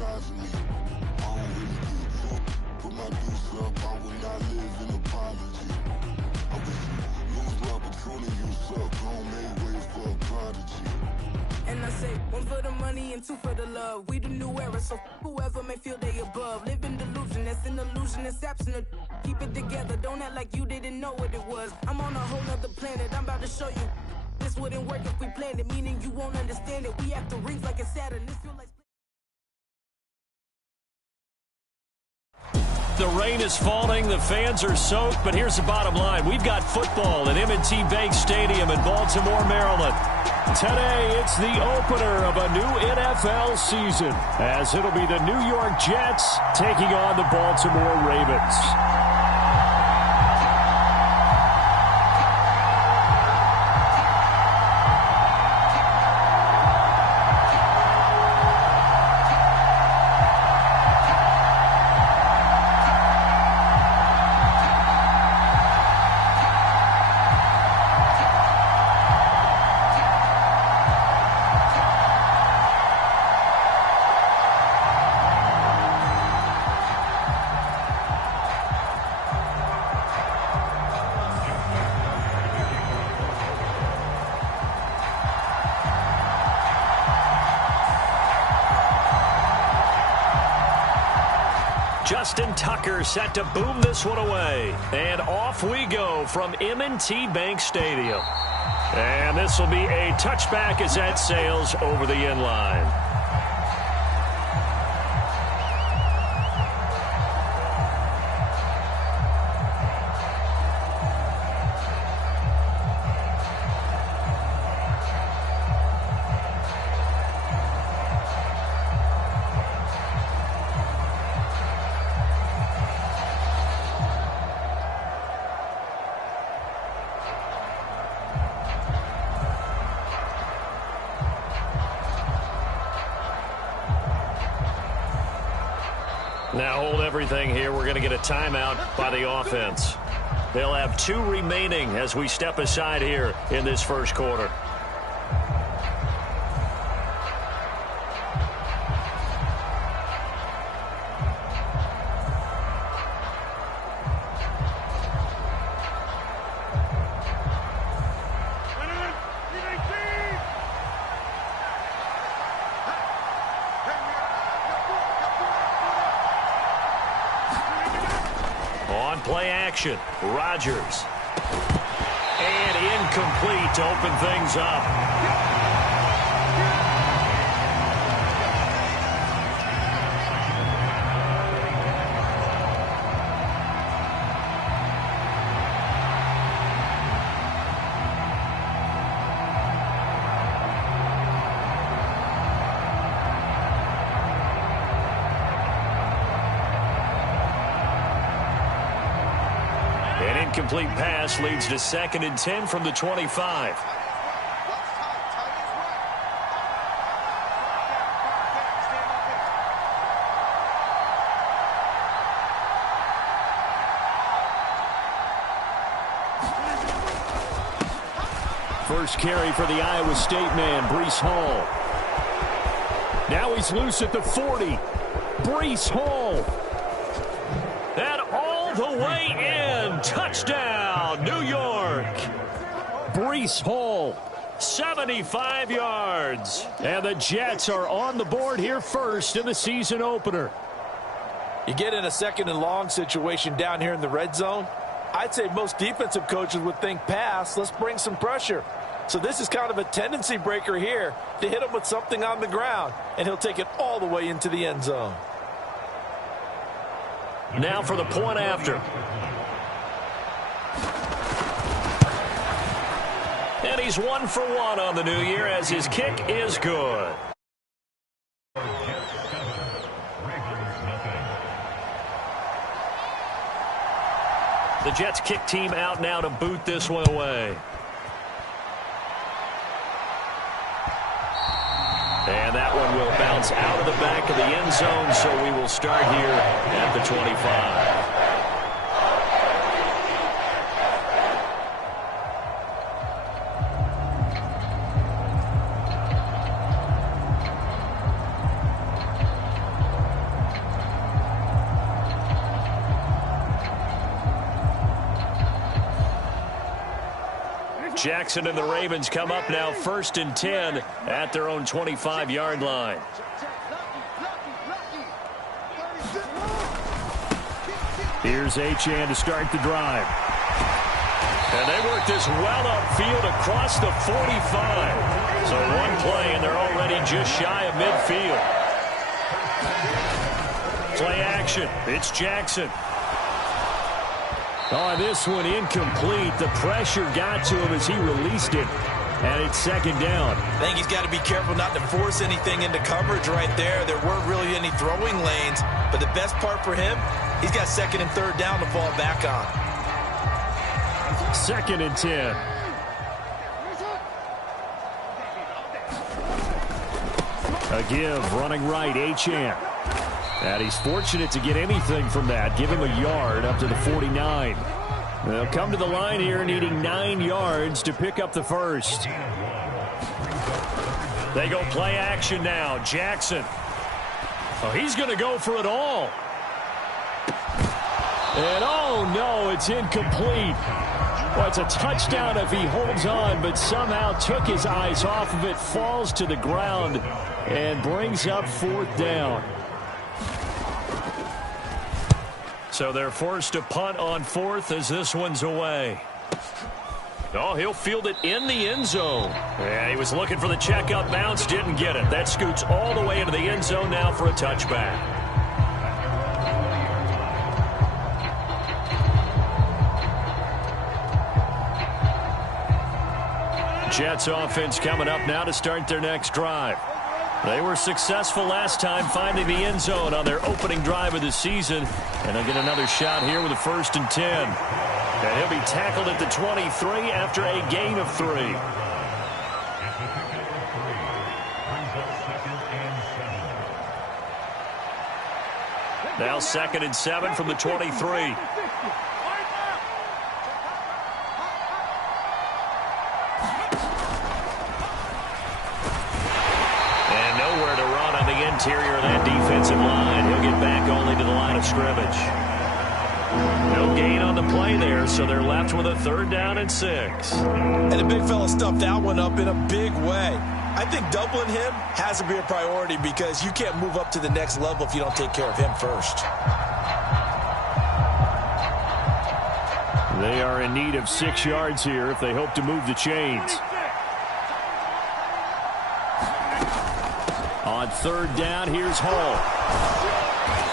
charging me. I don't really give a fuck. Put my deuce up, I will not live in apology. I wish you lose love, but truly you suck. Home made ways for a prodigy. And I say, one for the money and two for the love. We the new era, so whoever may feel they above. Live in delusion, that's an illusion, it's absent. Keep it together, don't act like you didn't know what it was. I'm on a whole nother planet, I'm about to show you. This wouldn't work if we planned it, meaning you won't understand it. We have to rings like a Saturn, this feel like... The rain is falling, the fans are soaked, but here's the bottom line. We've got football at M&T Bank Stadium in Baltimore, Maryland. Today, it's the opener of a new NFL season, as it'll be the New York Jets taking on the Baltimore Ravens. Justin Tucker set to boom this one away. And off we go from M&T Bank Stadium. And this will be a touchback as that sails over the end line. Now hold everything here. We're going to get a timeout by the offense. They'll have 2 remaining as we step aside here in this first quarter. Play action. Rodgers. And incomplete to open things up. Incomplete pass leads to 2nd and 10 from the 25. First carry for the Iowa State man, Breece Hall. Now he's loose at the 40. Breece Hall. And all the way in. Touchdown, New York. Breece Hall, 75 yards. And the Jets are on the board here first in the season opener. You get in a 2nd and long situation down here in the red zone. I'd say most defensive coaches would think pass. Let's bring some pressure. So this is kind of a tendency breaker here to hit him with something on the ground. And he'll take it all the way into the end zone. Now for the point after. And he's 1 for 1 on the new year as his kick is good. The Jets kick team out now to boot this one away. And that one will bounce out of the back of the end zone, so we will start here at the 25. Jackson and the Ravens come up now 1st and 10 at their own 25-yard line. Here's Achane to start the drive. And they work this well upfield across the 45. So one play, and they're already just shy of midfield. Play action. It's Jackson. Oh, this one incomplete. The pressure got to him as he released it. And it's 2nd down. I think he's got to be careful not to force anything into coverage right there. There weren't really any throwing lanes. But the best part for him, he's got 2nd and 3rd down to fall back on. 2nd and 10. A give, running right, Achane. And he's fortunate to get anything from that. Give him a yard up to the 49. They'll come to the line here needing 9 yards to pick up the first. They go play action now. Jackson. Oh, he's going to go for it all. And oh no, it's incomplete. Well, it's a touchdown if he holds on, but somehow took his eyes off of it, falls to the ground, and brings up 4th down. So they're forced to punt on 4th as this one's away. Oh, he'll field it in the end zone. Yeah, he was looking for the checkup bounce, didn't get it. That scoots all the way into the end zone now for a touchback. Jets offense coming up now to start their next drive. They were successful last time finding the end zone on their opening drive of the season. And they'll get another shot here with a 1st and 10. And he'll be tackled at the 23 after a gain of 3. Now 2nd and 7 from the 23. Interior of that defensive line. He'll get back only to the line of scrimmage. No gain on the play there, so they're left with a 3rd down and 6. And the big fella stuffed that one up in a big way. I think doubling him has to be a priority because you can't move up to the next level if you don't take care of him first. They are in need of 6 yards here if they hope to move the chains. On 3rd down, here's Hall.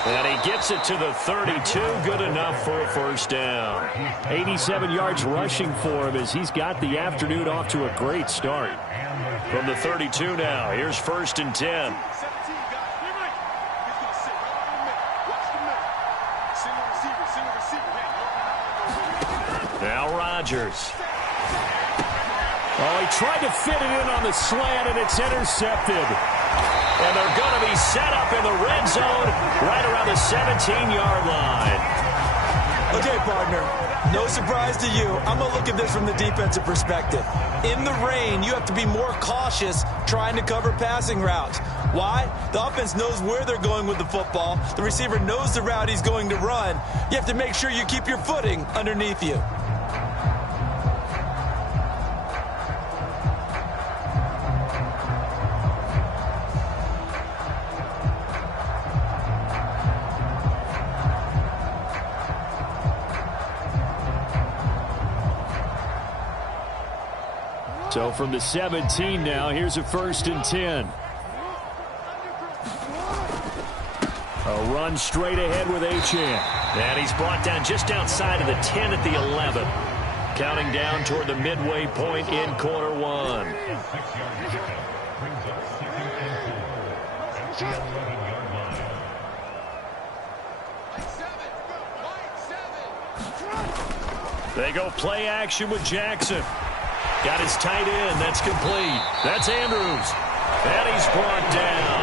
And he gets it to the 32. Good enough for a 1st down. 87 yards rushing for him as he's got the afternoon off to a great start. From the 32 now, here's 1st and 10. Now Rodgers. Oh, he tried to fit it in on the slant, and it's intercepted. And they're going to be set up in the red zone right around the 17-yard line. Okay, partner, no surprise to you. I'm going to look at this from the defensive perspective. In the rain, you have to be more cautious trying to cover passing routes. Why? The offense knows where they're going with the football. The receiver knows the route he's going to run. You have to make sure you keep your footing underneath you. So from the 17 now, here's a 1st and 10. A run straight ahead with Achane. And he's brought down just outside of the 10 at the 11. Counting down toward the midway point in quarter 1. They go play action with Jackson. Got his tight end. That's complete. That's Andrews. And he's brought down.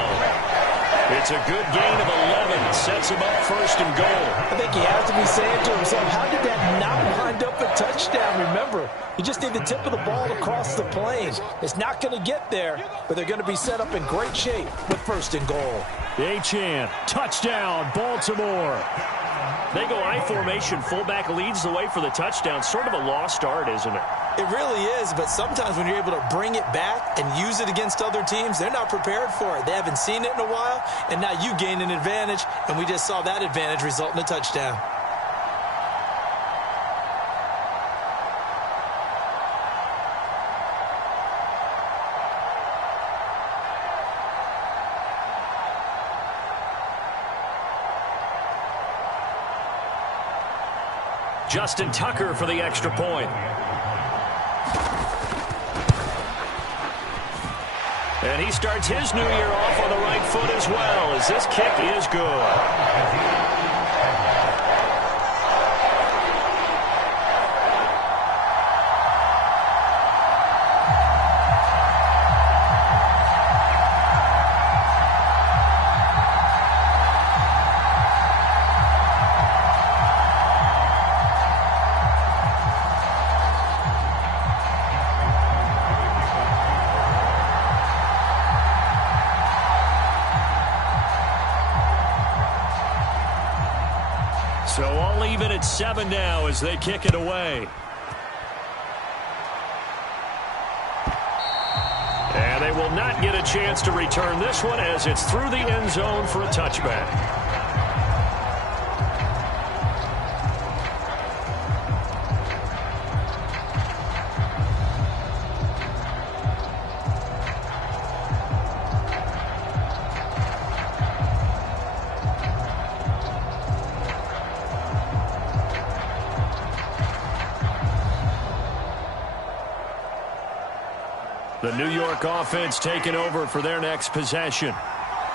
It's a good gain of 11. Sets him up 1st and goal. I think he has to be saying to himself, how did that not wind up a touchdown? Remember, you just need the tip of the ball across the plane. It's not going to get there, but they're going to be set up in great shape with 1st and goal. Achane, touchdown, Baltimore. They go I formation. Fullback leads the way for the touchdown. Sort of a lost art, isn't it? It really is, but sometimes when you're able to bring it back and use it against other teams, they're not prepared for it. They haven't seen it in a while, and now you gain an advantage, and we just saw that advantage result in a touchdown. Justin Tucker for the extra point. And he starts his new year off on the right foot as well, as this kick is good. So all even at 7 now as they kick it away. And they will not get a chance to return this one as it's through the end zone for a touchback. The New York offense taking over for their next possession.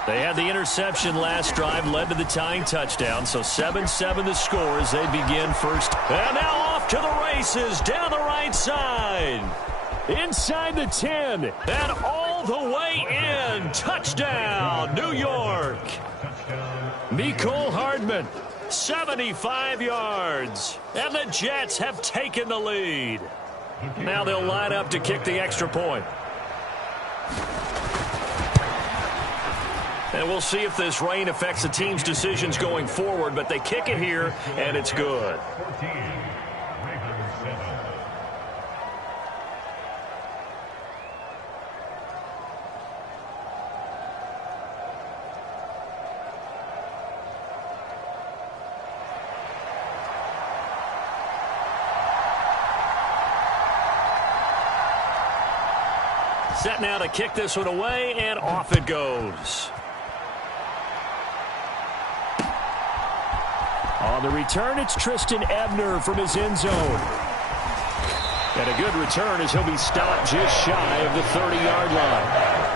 They had the interception last drive, led to the tying touchdown, so 7-7 the score as they begin first. And now off to the races down the right side. Inside the 10, and all the way in. Touchdown, New York. Mecole Hardman, 75 yards. And the Jets have taken the lead. Now they'll line up to kick the extra point. And we'll see if this rain affects the team's decisions going forward, but they kick it here, and it's good. Set now to kick this one away, and off it goes. On the return, it's Tristan Ebner from his end zone. And a good return as he'll be stopped just shy of the 30-yard line.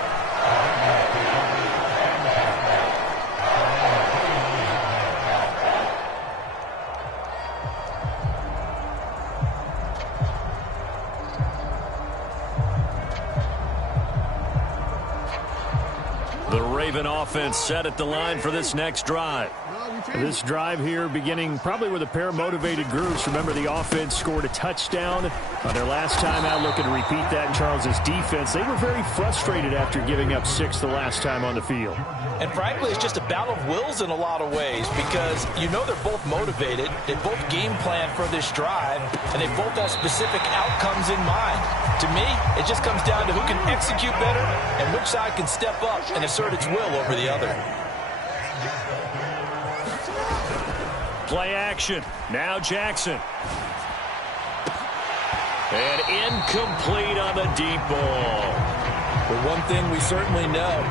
The Raven offense set at the line for this next drive. This drive here beginning probably with a pair of motivated groups. Remember, the offense scored a touchdown on their last time out. Looking to repeat that in Charles's defense. They were very frustrated after giving up 6 the last time on the field. And frankly, it's just a battle of wills in a lot of ways because you know they're both motivated. They both game plan for this drive, and they both have specific outcomes in mind. To me, it just comes down to who can execute better and which side can step up and assert its will over the other. Play action. Now Jackson. And incomplete on the deep ball. But one thing we certainly know,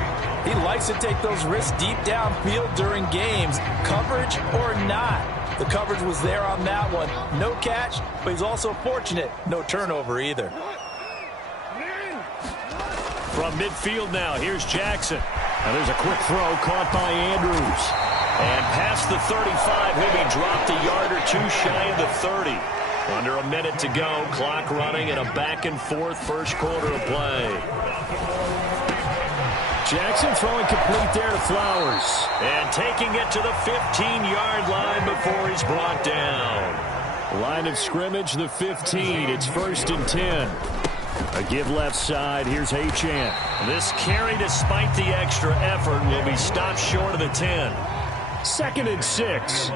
he likes to take those risks deep downfield during games, coverage or not. The coverage was there on that one. No catch, but he's also fortunate. No turnover either. From midfield now, here's Jackson. Now there's a quick throw caught by Andrews. And past the 35, he'll be dropped a yard or two shy of the 30. Under a minute to go, clock running in a back-and-forth first quarter of play. Jackson throwing complete there to Flowers. And taking it to the 15-yard line before he's brought down. Line of scrimmage, the 15. It's 1st and 10. A give left side. Here's Achane. This carry, despite the extra effort, will be stopped short of the 10. 2nd and 6.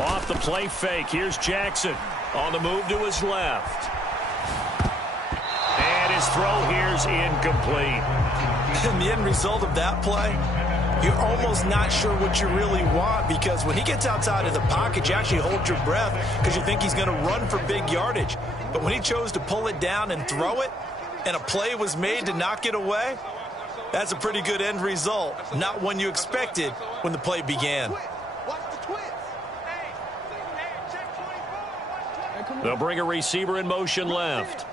Off the play fake. Here's Jackson on the move to his left. And his throw here's incomplete. And the end result of that play, you're almost not sure what you really want, because when he gets outside of the pocket, you actually hold your breath because you think he's going to run for big yardage. But when he chose to pull it down and throw it, and a play was made to knock it away, that's a pretty good end result. Not one you expected when the play began. They'll bring a receiver in motion left.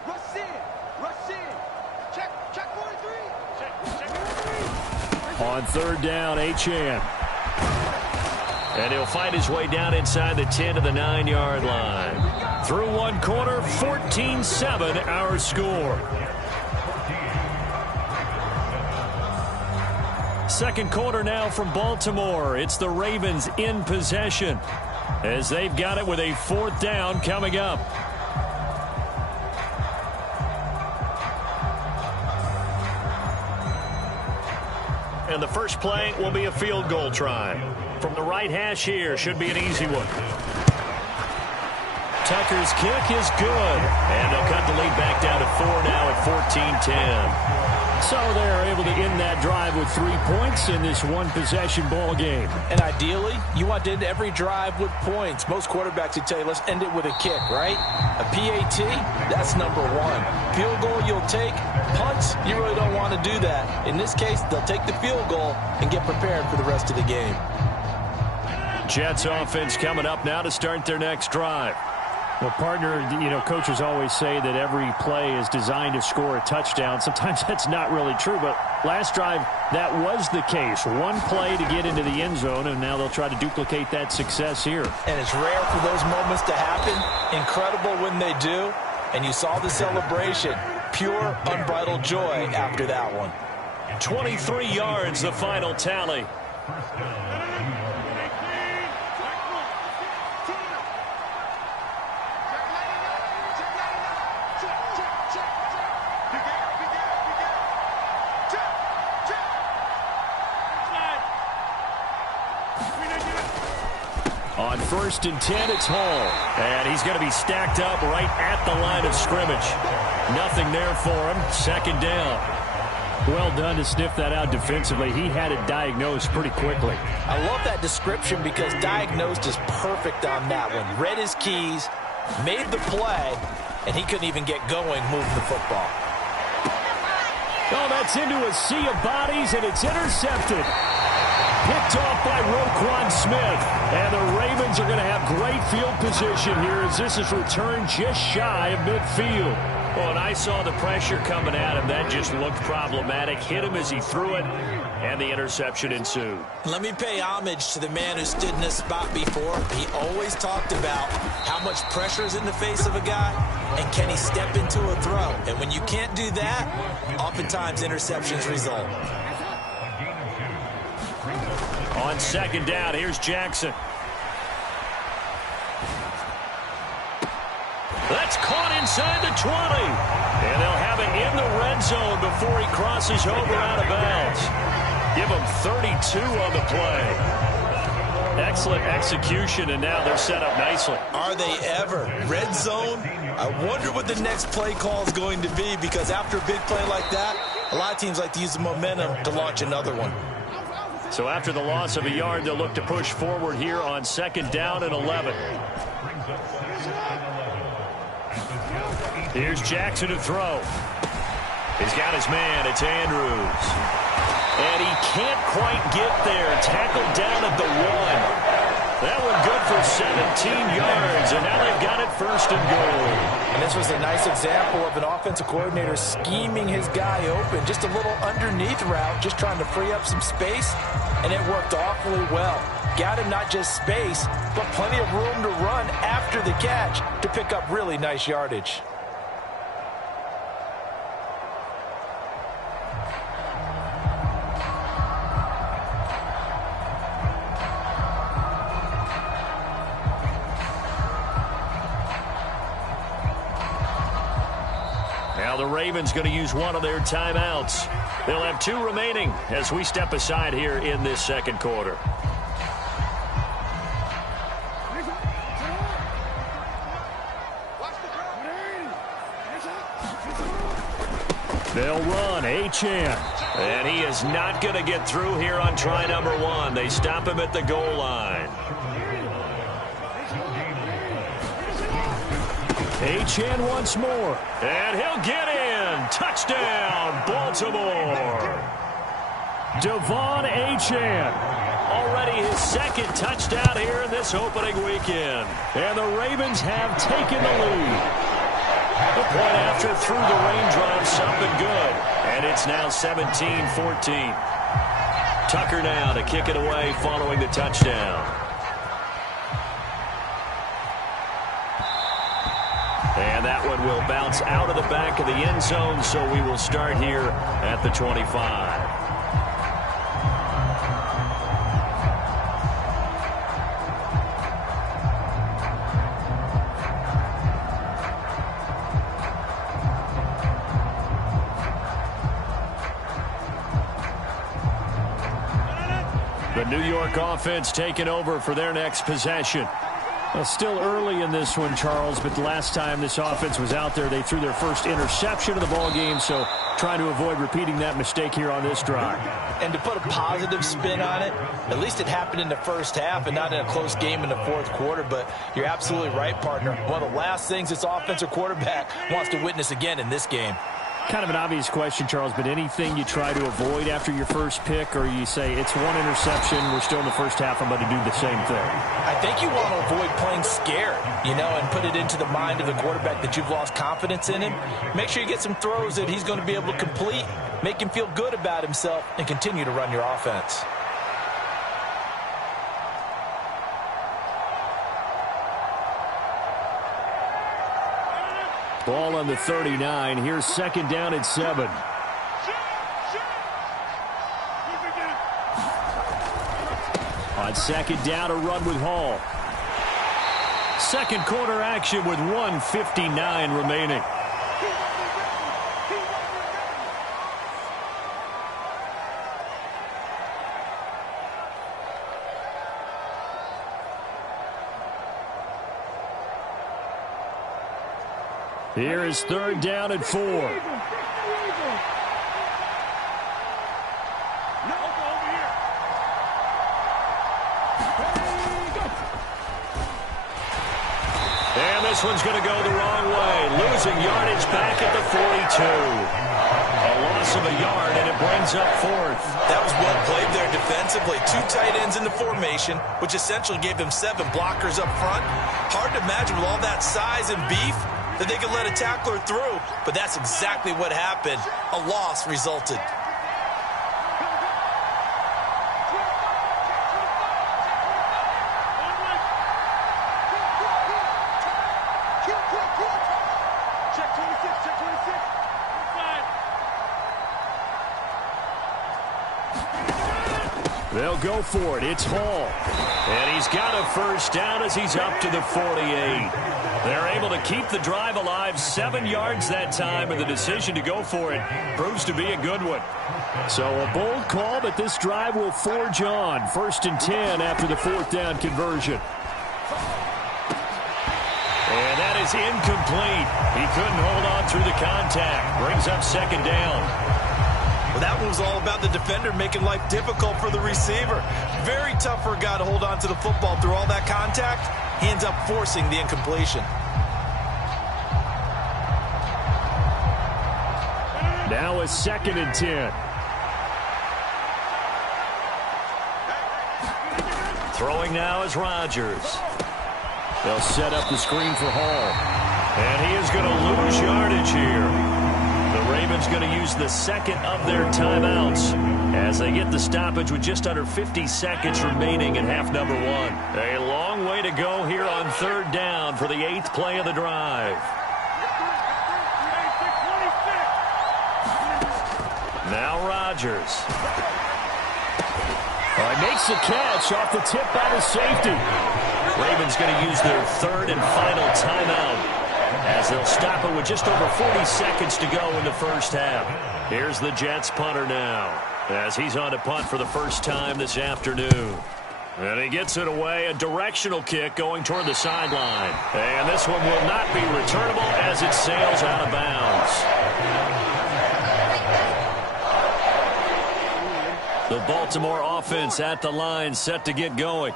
On third down, Achane. And he'll find his way down inside the 10 to the 9-yard line. Through one quarter, 14-7 our score. Second quarter now from Baltimore. It's the Ravens in possession as they've got it with a fourth down coming up. And the first play will be a field goal try. From the right hash here, should be an easy one. Tucker's kick is good. And they'll cut the lead back down to 4 now at 14-10. So they're able to end that drive with 3 points in this one-possession ball game. And ideally, you want to end every drive with points. Most quarterbacks would tell you, let's end it with a kick, right? A PAT, that's number one. Field goal you'll take. Punts, you really don't want to do that. In this case, they'll take the field goal and get prepared for the rest of the game. Jets offense coming up now to start their next drive. Well, partner, coaches always say that every play is designed to score a touchdown. Sometimes that's not really true, but last drive, that was the case. One play to get into the end zone, and now they'll try to duplicate that success here. And it's rare for those moments to happen. Incredible when they do. And you saw the celebration. Pure, unbridled joy after that one. 23 yards, the final tally. On 1st and 10, it's Hall. And he's going to be stacked up right at the line of scrimmage. Nothing there for him. Second down. Well done to sniff that out defensively. He had it diagnosed pretty quickly. I love that description because diagnosed is perfect on that one. Read his keys, made the play, and he couldn't even get going moving the football. Oh, that's into a sea of bodies, and it's intercepted. Picked off by Roquan Smith. And the Ravens are going to have great field position here as this is returned just shy of midfield. Well, and I saw the pressure coming at him. That just looked problematic. Hit him as he threw it, and the interception ensued. Let me pay homage to the man who stood in this spot before. He always talked about how much pressure is in the face of a guy, and can he step into a throw. And when you can't do that, oftentimes interceptions result. On second down, here's Jackson. That's caught inside the 20. And they'll have it in the red zone before he crosses over out of bounds. Give him 32 on the play. Excellent execution, and now they're set up nicely. Are they ever? Red zone? I wonder what the next play call is going to be, because after a big play like that, a lot of teams like to use the momentum to launch another one. So after the loss of a yard, they'll look to push forward here on second down and 11. Here's Jackson to throw. He's got his man. It's Andrews. And he can't quite get there. Tackled down at the 1. That one good for 17 yards, and now they've got it first and goal. And this was a nice example of an offensive coordinator scheming his guy open. Just a little underneath route, just trying to free up some space, and it worked awfully well. Got him not just space, but plenty of room to run after the catch to pick up really nice yardage. Now the Ravens going to use one of their timeouts. They'll have 2 remaining as we step aside here in this second quarter. They'll run. Achane. And he is not going to get through here on try number 1. They stop him at the goal line. Achane once more. And he'll get in. Touchdown, Baltimore. Devon Achane. Already his second touchdown here in this opening weekend. And the Ravens have taken the lead. The point after through the raindrops up and good. And it's now 17-14. Tucker now to kick it away following the touchdown. And that one will bounce out of the back of the end zone, so we will start here at the 25. The New York offense taking over for their next possession. Well, still early in this one, Charles, but the last time this offense was out there, they threw their first interception of the ball game, so trying to avoid repeating that mistake here on this drive. And to put a positive spin on it, at least it happened in the first half and not in a close game in the fourth quarter, but you're absolutely right, partner. One of the last things this offensive quarterback wants to witness again in this game. Kind of an obvious question, Charles, but anything you try to avoid after your first pick, or you say it's one interception, we're still in the first half, I'm going to do the same thing? I think you want to avoid playing scared, and put it into the mind of the quarterback that you've lost confidence in him. Make sure you get some throws that he's going to be able to complete, make him feel good about himself, and continue to run your offense. Ball on the 39. Here's second down and 7. On second down, a run with Hall. Second quarter action with 1:59 remaining. Here is third down and 4. And this one's going to go the wrong way. Losing yardage back at the 42. A loss of a yard, and it brings up fourth. That was well played there defensively. 2 tight ends in the formation, which essentially gave them 7 blockers up front. Hard to imagine with all that size and beef that they could let a tackler through, but that's exactly what happened. A loss resulted. They'll go for it. It's Hall. And he's got a first down as he's up to the 48. They're able to keep the drive alive, 7 yards that time, and the decision to go for it proves to be a good one. So a bold call, but this drive will forge on. 1st and 10 after the 4th down conversion. And that is incomplete. He couldn't hold on through the contact. Brings up second down. Well, that one was all about the defender making life difficult for the receiver. Very tough for a guy to hold on to the football through all that contact. He ends up forcing the incompletion. Now a 2nd and 10. Throwing now is Rodgers. They'll set up the screen for Hall. And he is going to lose yardage here. The Ravens going to use the second of their timeouts as they get the stoppage with just under 50 seconds remaining in half number 1. A long way to go here on 3rd down for the 8th play of the drive. Now Rodgers. Makes the catch off the tip by the safety. Ravens going to use their 3rd and final timeout as they'll stop it with just over 40 seconds to go in the first half. Here's the Jets punter now as he's on to punt for the first time this afternoon. And he gets it away, a directional kick going toward the sideline. And this one will not be returnable as it sails out of bounds. The Baltimore offense at the line, set to get going.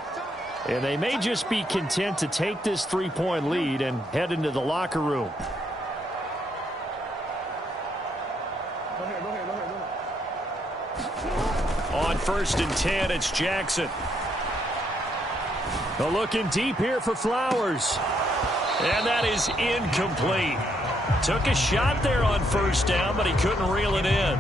And they may just be content to take this 3-point lead and head into the locker room. On 1st and 10, it's Jackson. Looking deep here for Flowers. And that is incomplete. Took a shot there on 1st down, but he couldn't reel it in.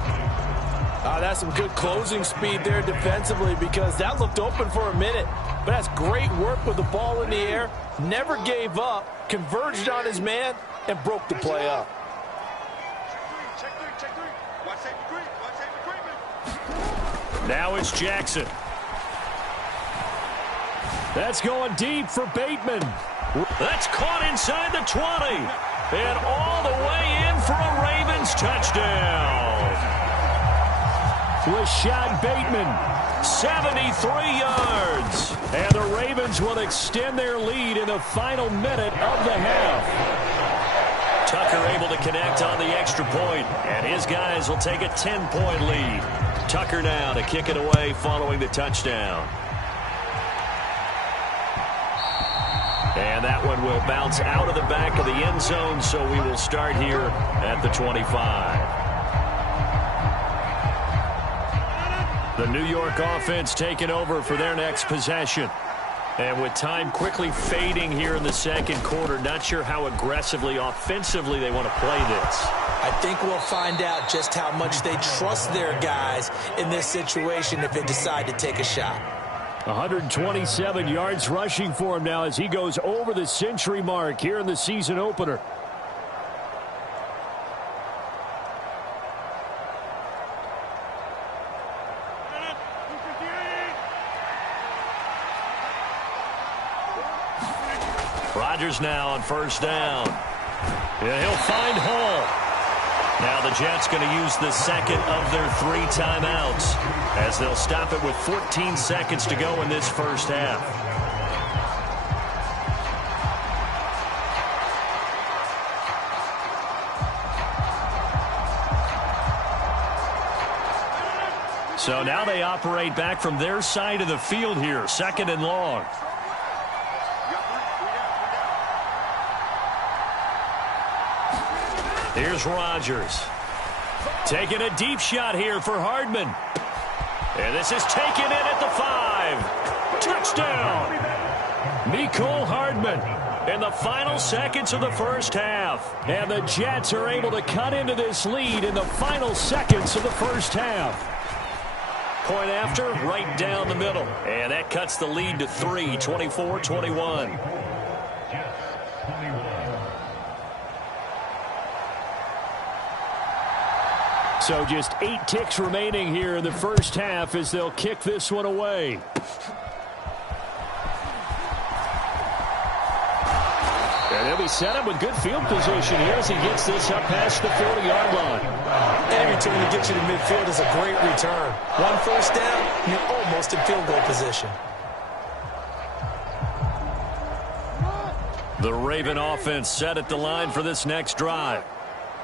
That's some good closing speed there defensively, because that looked open for a minute. But that's great work with the ball in the air. Never gave up, converged on his man, and broke the play up. Now it's Jackson. That's going deep for Bateman. That's caught inside the 20. And all the way in for a Ravens touchdown. Rashad Bateman, 73 yards. and the Ravens will extend their lead in the final minute of the half. Tucker able to connect on the extra point, and his guys will take a 10-point lead. Tucker now to kick it away following the touchdown. And that one will bounce out of the back of the end zone, so we will start here at the 25. The New York offense taking over for their next possession. And with time quickly fading here in the second quarter, not sure how aggressively, offensively they want to play this. I think we'll find out just how much they trust their guys in this situation if they decide to take a shot. 127 yards rushing for him now as he goes over the century mark here in the season opener. Rodgers now on 1st down. And he'll find Hall. Now the Jets going to use the second of their 3 timeouts as they'll stop it with 14 seconds to go in this first half. So now they operate back from their side of the field here, 2nd and long. Here's Rodgers. Taking a deep shot here for Hardman. And this is taken in at the 5. Touchdown! Mecole Hardman in the final seconds of the first half. And the Jets are able to cut into this lead in the final seconds of the first half. Point after, right down the middle. And that cuts the lead to 3, 24-21. So just 8 ticks remaining here in the first half as they'll kick this one away. And they'll be set up with good field position here as he gets this up past the 40-yard line. Every return to get you to midfield is a great return. 1 first down, you're almost in field goal position. The Raven offense set at the line for this next drive.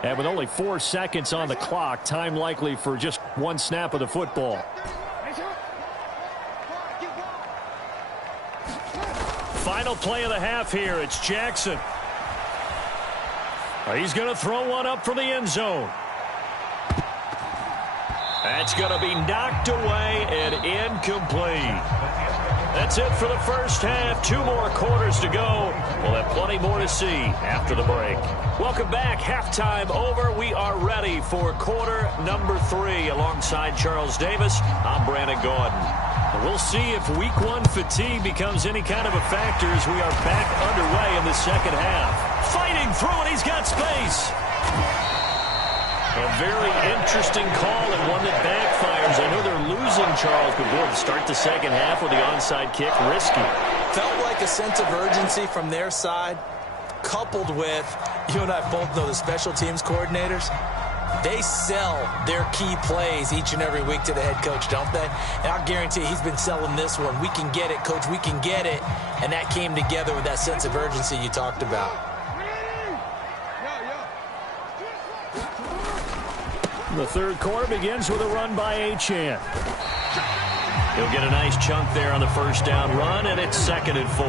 And with only 4 seconds on the clock, time likely for just 1 snap of the football. Final play of the half here. It's Jackson. He's going to throw one up from the end zone. That's going to be knocked away and incomplete. That's it for the first half. 2 more quarters to go. We'll have plenty more to see after the break. Welcome back. Halftime over. We are ready for quarter number 3. Alongside Charles Davis, I'm Brandon Gordon. We'll see if week 1 fatigue becomes any kind of a factor as we are back underway in the second half. Fighting through it. He's got space. A very interesting call and one that backfires. I know they're losing, Charles, but boy, to start the second half with the onside kick, risky. Felt like a sense of urgency from their side, coupled with, you and I both know the special teams coordinators, they sell their key plays each and every week to the head coach, don't they? And I guarantee he's been selling this one. We can get it, coach, we can get it. And that came together with that sense of urgency you talked about. The third quarter begins with a run by Achane. He'll get a nice chunk there on the first down run, and it's 2nd and 4.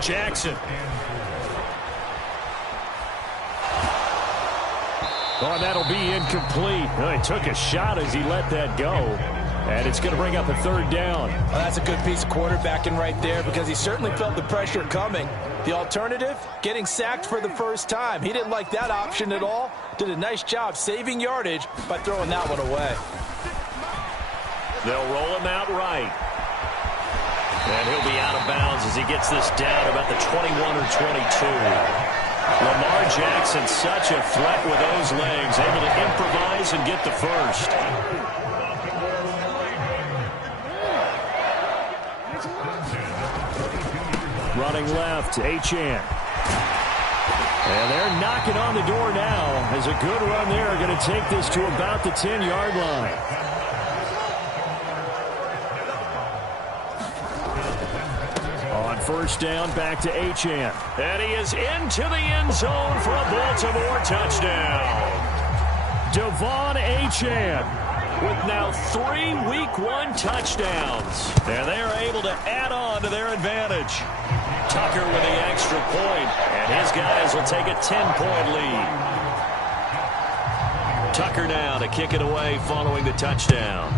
Jackson. Oh, that'll be incomplete. Oh, he took a shot as he let that go. And it's going to bring up a 3rd down. Well, that's a good piece of quarterbacking right there because he certainly felt the pressure coming. The alternative, getting sacked for the first time. He didn't like that option at all. Did a nice job saving yardage by throwing that one away. They'll roll him out right. And he'll be out of bounds as he gets this down about the 21 or 22. Lamar Jackson, such a threat with those legs, able to improvise and get the first. Running left, Achane. And they're knocking on the door now as a good run there going to take this to about the 10-yard line. On first down, back to Achane. And he is into the end zone for a Baltimore touchdown. Devon Achane with now 3 Week 1 touchdowns. And they are able to add on to their advantage. Tucker with the extra point, and his guys will take a 10-point lead. Tucker now to kick it away following the touchdown.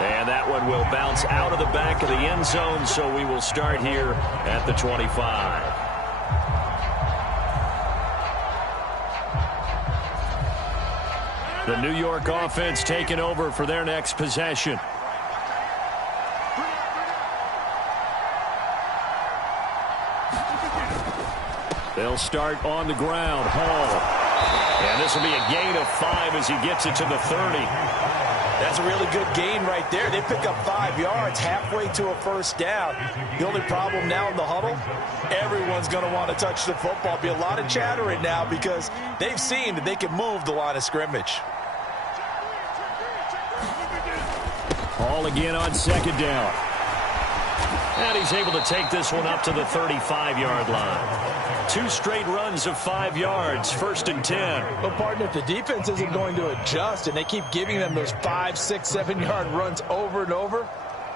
And that one will bounce out of the back of the end zone, so we will start here at the 25. The New York offense taking over for their next possession. They'll start on the ground. Hall. And this will be a gain of 5 as he gets it to the 30. That's a really good gain right there. They pick up 5 yards halfway to a first down. The only problem now in the huddle, everyone's going to want to touch the football. Be a lot of chattering now because they've seen that they can move the line of scrimmage. Hall again on 2nd down. And he's able to take this one up to the 35-yard line. 2 straight runs of 5 yards, 1st and 10. Well, partner, if the defense isn't going to adjust and they keep giving them those 5, 6, 7-yard runs over and over,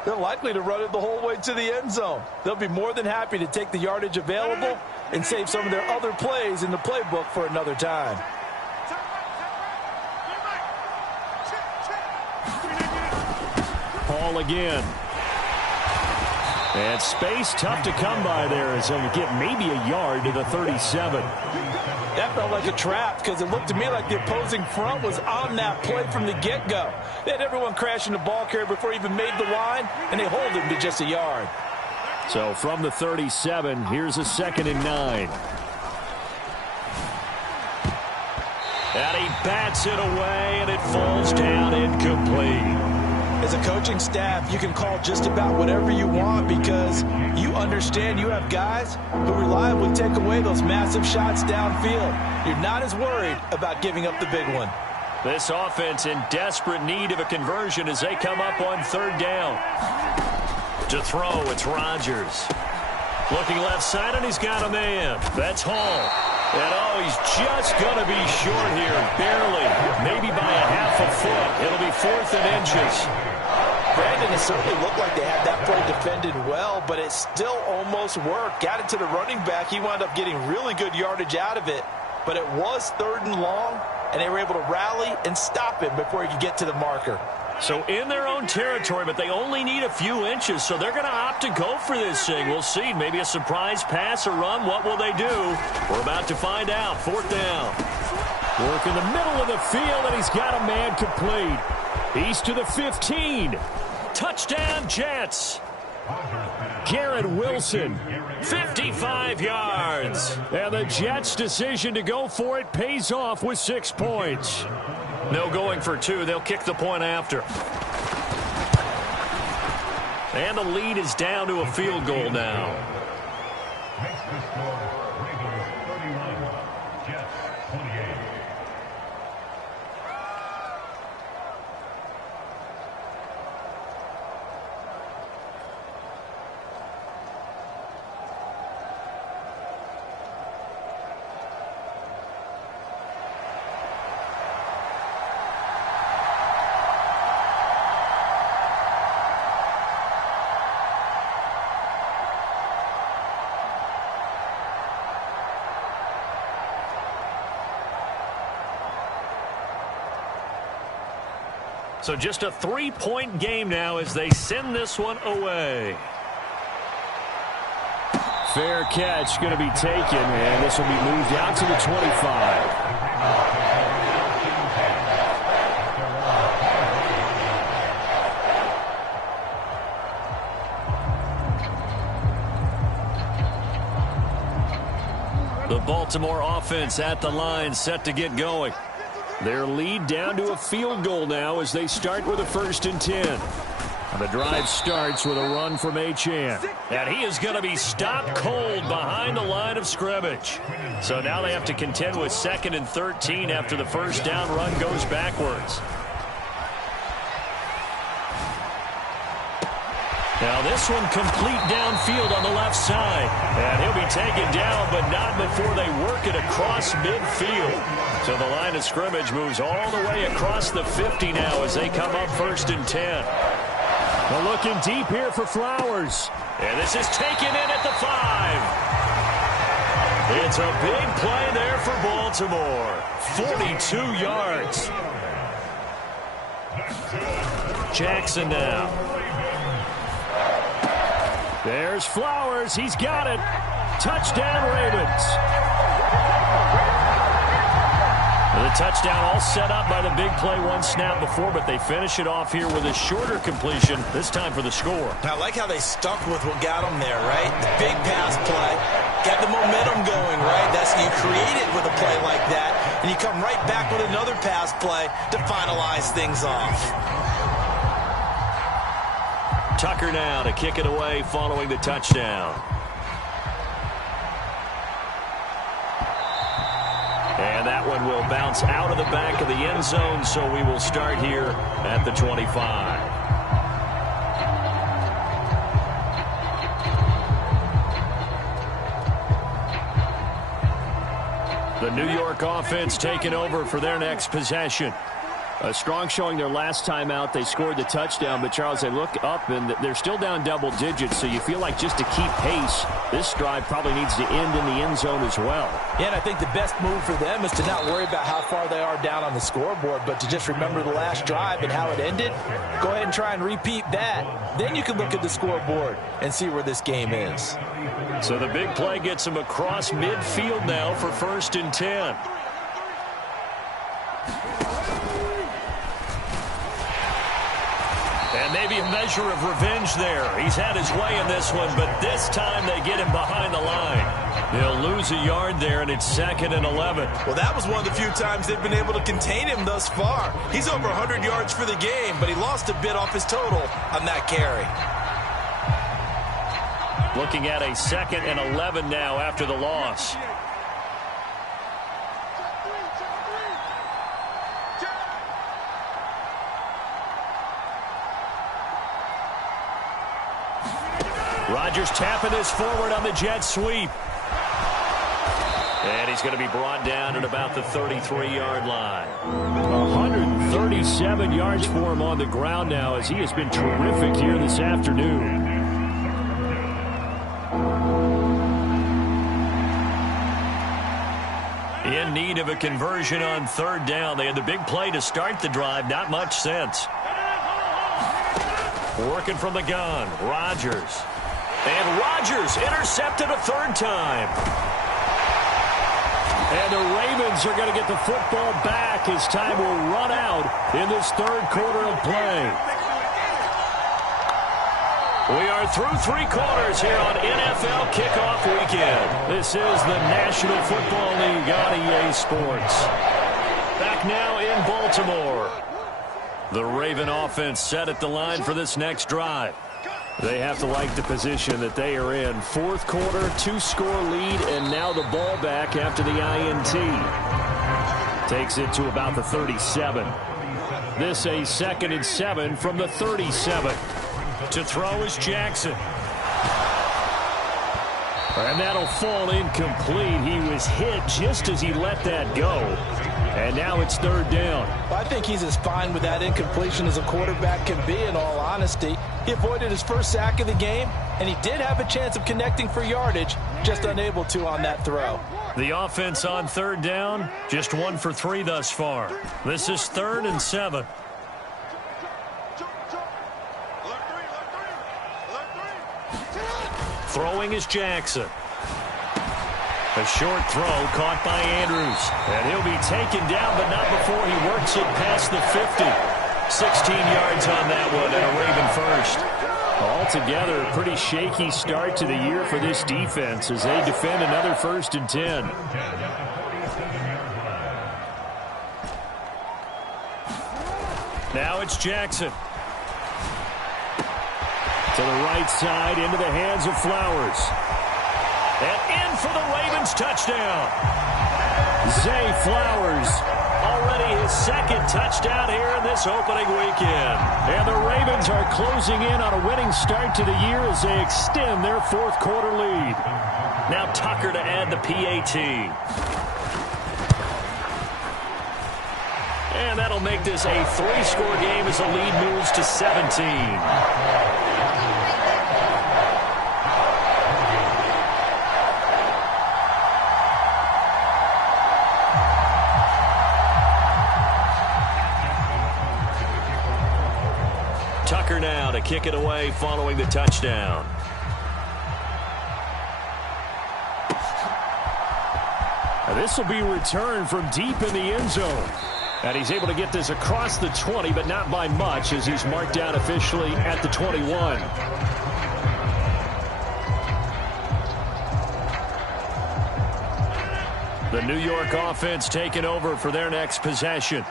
they're likely to run it the whole way to the end zone. They'll be more than happy to take the yardage available and save some of their other plays in the playbook for another time. Hall again. And space tough to come by there as he'll get maybe a yard to the 37. That felt like a trap because it looked to me like the opposing front was on that play from the get-go. They had everyone crashing the ball carrier before he even made the line, and they hold him to just a yard. So from the 37, here's a 2nd and 9. And he bats it away, and it falls down incomplete. As a coaching staff, you can call just about whatever you want because you understand you have guys who reliably take away those massive shots downfield. You're not as worried about giving up the big one. This offense in desperate need of a conversion as they come up on 3rd down. To throw, it's Rodgers. Looking left side, and he's got a man. That's Hall. And, oh, he's just going to be short here, barely, maybe by a half a foot. It'll be 4th and inches. Brandon, it certainly looked like they had that play defended well, but it still almost worked. Got it to the running back. He wound up getting really good yardage out of it, but it was 3rd and long, and they were able to rally and stop him before he could get to the marker. So in their own territory, but they only need a few inches, so they're going to opt to go for this thing. We'll see. Maybe a surprise pass or run. What will they do? We're about to find out. 4th down. Work in the middle of the field, and he's got a man complete. He's to the 15. Touchdown, Jets. Garrett Wilson, 55 yards. And the Jets' decision to go for it pays off with 6 points. No going for 2. They'll kick the point after. And the lead is down to a field goal now. So just a 3-point game now as they send this one away. Fair catch going to be taken, and this will be moved out to the 25. The Baltimore offense at the line, set to get going. Their lead down to a field goal now as they start with a 1st and 10. And the drive starts with a run from Achane. And he is going to be stopped cold behind the line of scrimmage. So now they have to contend with 2nd and 13 after the first down run goes backwards. Now this one complete downfield on the left side. And he'll be taken down, but not before they work it across midfield. So the line of scrimmage moves all the way across the 50 now as they come up 1st and 10. They're looking deep here for Flowers. And this is taken in at the 5. It's a big play there for Baltimore. 42 yards. Jackson now. There's Flowers. He's got it. Touchdown, Ravens. The touchdown all set up by the big play one snap before, but they finish it off here with a shorter completion, this time for the score. I like how they stuck with what got them there, right? The big pass play, got the momentum going, right? That's you create it with a play like that, and you come right back with another pass play to finalize things off. Tucker now to kick it away following the touchdown. And that one will bounce out of the back of the end zone, so we will start here at the 25. The New York offense taking over for their next possession. A strong showing their last time out. They scored the touchdown, but Charles, they look up and they're still down double digits, so you feel like just to keep pace, this drive probably needs to end in the end zone as well. Yeah, and I think the best move for them is to not worry about how far they are down on the scoreboard, but to just remember the last drive and how it ended. Go ahead and try and repeat that. Then you can look at the scoreboard and see where this game is. So the big play gets them across midfield now for 1st and 10. And maybe a measure of revenge there. He's had his way in this one, but this time they get him behind the line. They'll lose a yard there, and it's 2nd and 11. Well, that was one of the few times they've been able to contain him thus far. He's over 100 yards for the game, but he lost a bit off his total on that carry. Looking at a 2nd and 11 now after the loss. Rodgers tapping this forward on the jet sweep. And he's going to be brought down at about the 33-yard line. 137 yards for him on the ground now as he has been terrific here this afternoon. In need of a conversion on 3rd down. They had the big play to start the drive. Not much sense. Working from the gun. Rodgers. And Rodgers intercepted a 3rd time. And the Ravens are going to get the football back as time will run out in this 3rd quarter of play. We are through 3 quarters here on NFL Kickoff Weekend. This is the National Football League on EA Sports. Back now in Baltimore. The Raven offense set at the line for this next drive. They have to like the position that they are in. 4th quarter, 2-score lead, and now the ball back after the INT. Takes it to about the 37. This a 2nd and 7 from the 37. To throw is Jackson. And that'll fall incomplete. He was hit just as he let that go. And now it's 3rd down. I think he's as fine with that incompletion as a quarterback can be, in all honesty. He avoided his first sack of the game, and he did have a chance of connecting for yardage, just unable to on that throw. The offense on 3rd down, just 1 for 3 thus far. This is 3rd and 7. Throwing is Jackson. A short throw caught by Andrews. And he'll be taken down, but not before he works it past the 50. 16 yards on that one, and a Raven first. Altogether, a pretty shaky start to the year for this defense as they defend another 1st and 10. Now it's Jackson. To the right side, into the hands of Flowers. And in for the Ravens touchdown. Zay Flowers, already his 2nd touchdown here in this opening weekend. And the Ravens are closing in on a winning start to the year as they extend their 4th quarter lead. Now Tucker to add the PAT. And that'll make this a 3-score game as the lead moves to 17. Tucker now to kick it away following the touchdown. Now this will be returned from deep in the end zone. And he's able to get this across the 20, but not by much as he's marked down officially at the 21. The New York offense taking over for their next possession.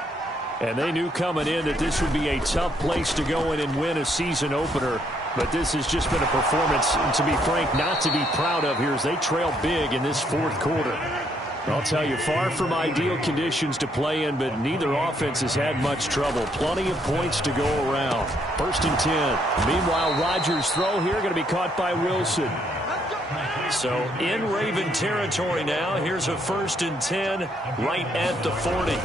And they knew coming in that this would be a tough place to go in and win a season opener. But this has just been a performance, to be frank, not to be proud of here as they trail big in this 4th quarter. I'll tell you, far from ideal conditions to play in, but neither offense has had much trouble. Plenty of points to go around. 1st and 10. Meanwhile, Rodgers' throw here going to be caught by Wilson. So in Raven territory now. Here's a 1st and 10 right at the 40.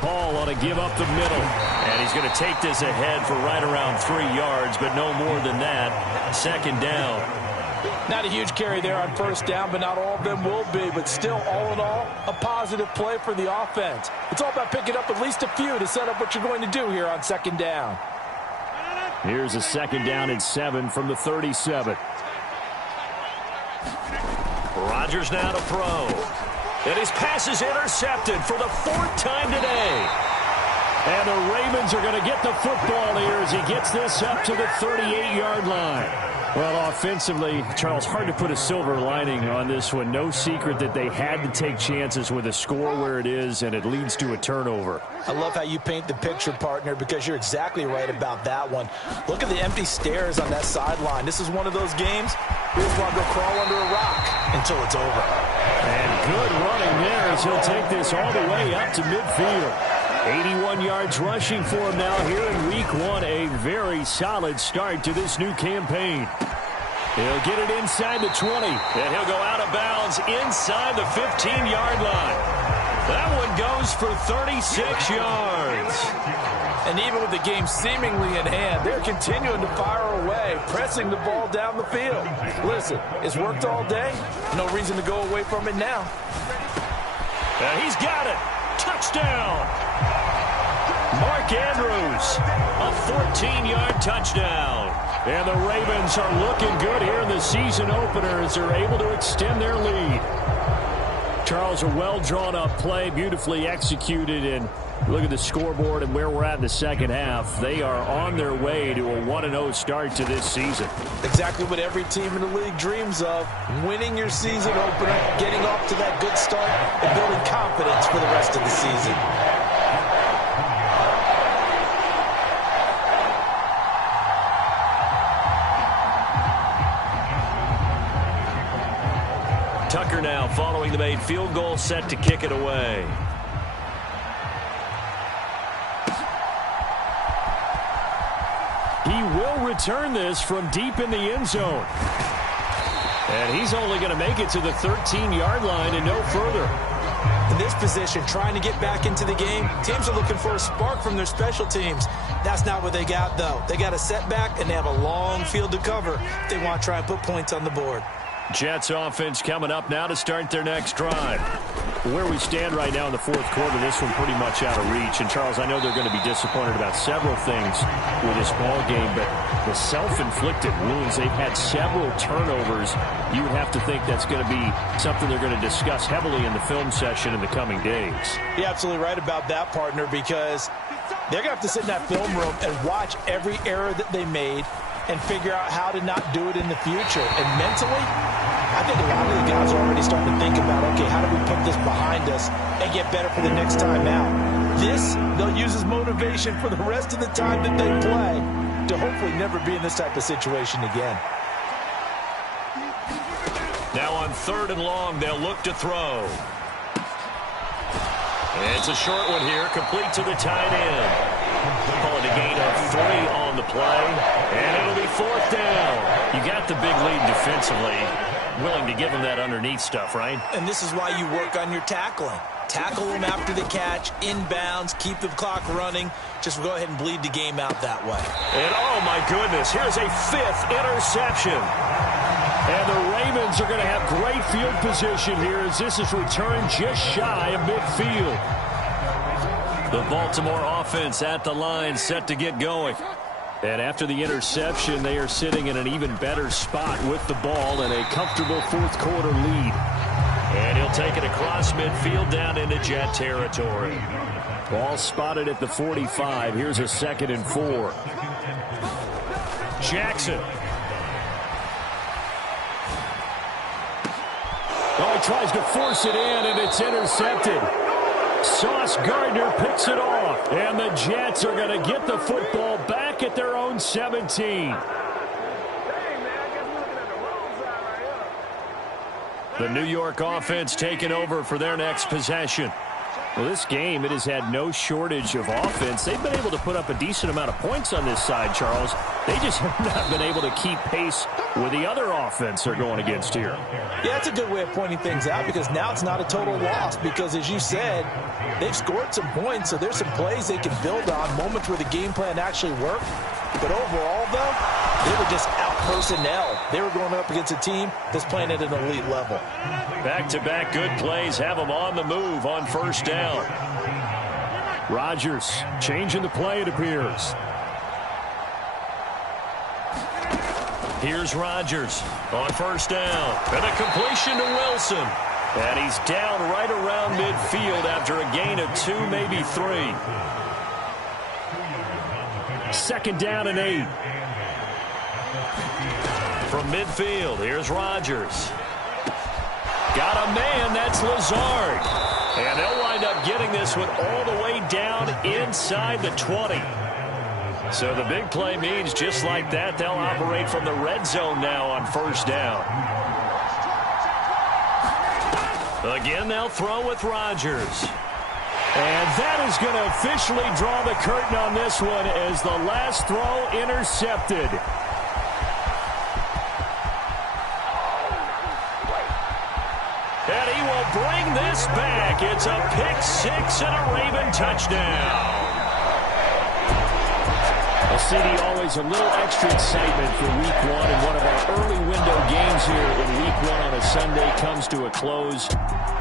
Paul on to give up the middle. And he's going to take this ahead for right around 3 yards, but no more than that. 2nd down. Not a huge carry there on 1st down, but not all of them will be. But still, all in all, a positive play for the offense. It's all about picking up at least a few to set up what you're going to do here on 2nd down. Here's a 2nd down and 7 from the 37. Rodgers now to throw. And his pass is intercepted for the 4th time today. And the Ravens are going to get the football here as he gets this up to the 38-yard line. Well, offensively, Charles, hard to put a silver lining on this one. No secret that they had to take chances with a score where it is, and it leads to a turnover. I love how you paint the picture, partner, because you're exactly right about that one. Look at the empty stares on that sideline. This is one of those games where you want to go crawl under a rock until it's over. And good running there as he'll take this all the way up to midfield. 81 yards rushing for him now here in week 1. A very solid start to this new campaign. He'll get it inside the 20, and he'll go out of bounds inside the 15-yard line. That one goes for 36 yards. And even with the game seemingly in hand, they're continuing to fire away, pressing the ball down the field. Listen, it's worked all day. No reason to go away from it now. He's got it. Touchdown. Mark Andrews, a 14-yard touchdown. And the Ravens are looking good here in the season opener as they're able to extend their lead. Charles, a well-drawn-up play, beautifully executed, and look at the scoreboard and where we're at in the second half. They are on their way to a 1-0 start to this season. Exactly what every team in the league dreams of, winning your season opener, getting off to that good start, and building confidence for the rest of the season. Tucker now following the made field goal, set to kick it away. He will return this from deep in the end zone. And he's only going to make it to the 13-yard line and no further. In this position, trying to get back into the game, teams are looking for a spark from their special teams. That's not what they got, though. They got a setback, and they have a long field to cover if they want to try and put points on the board. Jets offense coming up now to start their next drive. Where we stand right now in the fourth quarter, this one pretty much out of reach. And, Charles, I know they're going to be disappointed about several things with this ball game, but the self-inflicted wounds, they've had several turnovers. You would have to think that's going to be something they're going to discuss heavily in the film session in the coming days. You're absolutely right about that, partner, because they're going to have to sit in that film room and watch every error that they made and figure out how to not do it in the future. And mentally, I think a lot of the guys are already starting to think about, okay, how do we put this behind us and get better for the next time out? This, they'll use as motivation for the rest of the time that they play to hopefully never be in this type of situation again. Now on 3rd and long, they'll look to throw. It's a short one here, complete to the tight end. Call it a gain of 3 on the play, and it'll be 4th down. You got the big lead defensively. Willing to give them that underneath stuff, right? And this is why you work on your tackling. Tackle them after the catch, inbounds, keep the clock running. Just go ahead and bleed the game out that way. And, oh, my goodness, here's a 5th interception. And the Ravens are going to have great field position here as this is returned just shy of midfield. The Baltimore offense at the line, set to get going. And after the interception, they are sitting in an even better spot with the ball and a comfortable fourth quarter lead. And he'll take it across midfield down into Jet territory. Ball spotted at the 45. Here's a 2nd and 4. Jackson. Oh, he tries to force it in, and it's intercepted. Sauce Gardner picks it off, and the Jets are going to get the football back at their own 17. The New York offense taking over for their next possession. Well, this game, it has had no shortage of offense. They've been able to put up a decent amount of points on this side, Charles. They just have not been able to keep pace with the other offense they're going against here. Yeah, that's a good way of pointing things out because now it's not a total loss because, as you said, they've scored some points, so there's some plays they can build on, moments where the game plan actually worked. But overall, though, they were just out-personnel. They were going up against a team that's playing at an elite level. Back-to-back good plays have them on the move on 1st down. Rodgers changing the play, it appears. Here's Rodgers on 1st down. And a completion to Wilson. And he's down right around midfield after a gain of 2, maybe 3. 2nd down and 8. From midfield, here's Rodgers. Got a man, that's Lazard. And they'll wind up getting this one all the way down inside the 20. So the big play means just like that, they'll operate from the red zone now on 1st down. Again, they'll throw with Rodgers. And that is going to officially draw the curtain on this one as the last throw intercepted. And he will bring this back. It's a pick 6 and a Raven touchdown. Well, CD, always a little extra excitement for Week 1, and one of our early window games here in Week 1 on a Sunday comes to a close.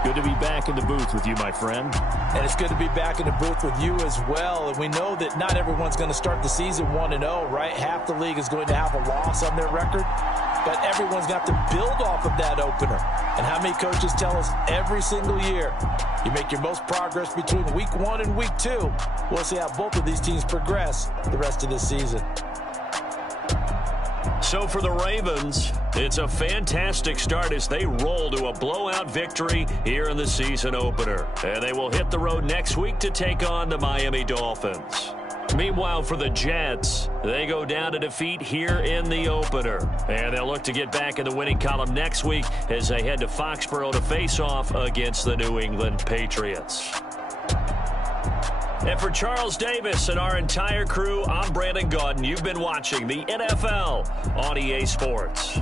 Good to be back in the booth with you, my friend. And it's good to be back in the booth with you as well. And we know that not everyone's going to start the season 1-0, right? Half the league is going to have a loss on their record. But everyone's got to build off of that opener. And how many coaches tell us every single year, you make your most progress between Week 1 and Week 2. We'll see how both of these teams progress the rest of this season. So for the Ravens, it's a fantastic start as they roll to a blowout victory here in the season opener. And they will hit the road next week to take on the Miami Dolphins. Meanwhile, for the Jets, they go down to defeat here in the opener. And they'll look to get back in the winning column next week as they head to Foxborough to face off against the New England Patriots. And for Charles Davis and our entire crew, I'm Brandon Gaudin. You've been watching the NFL on EA Sports.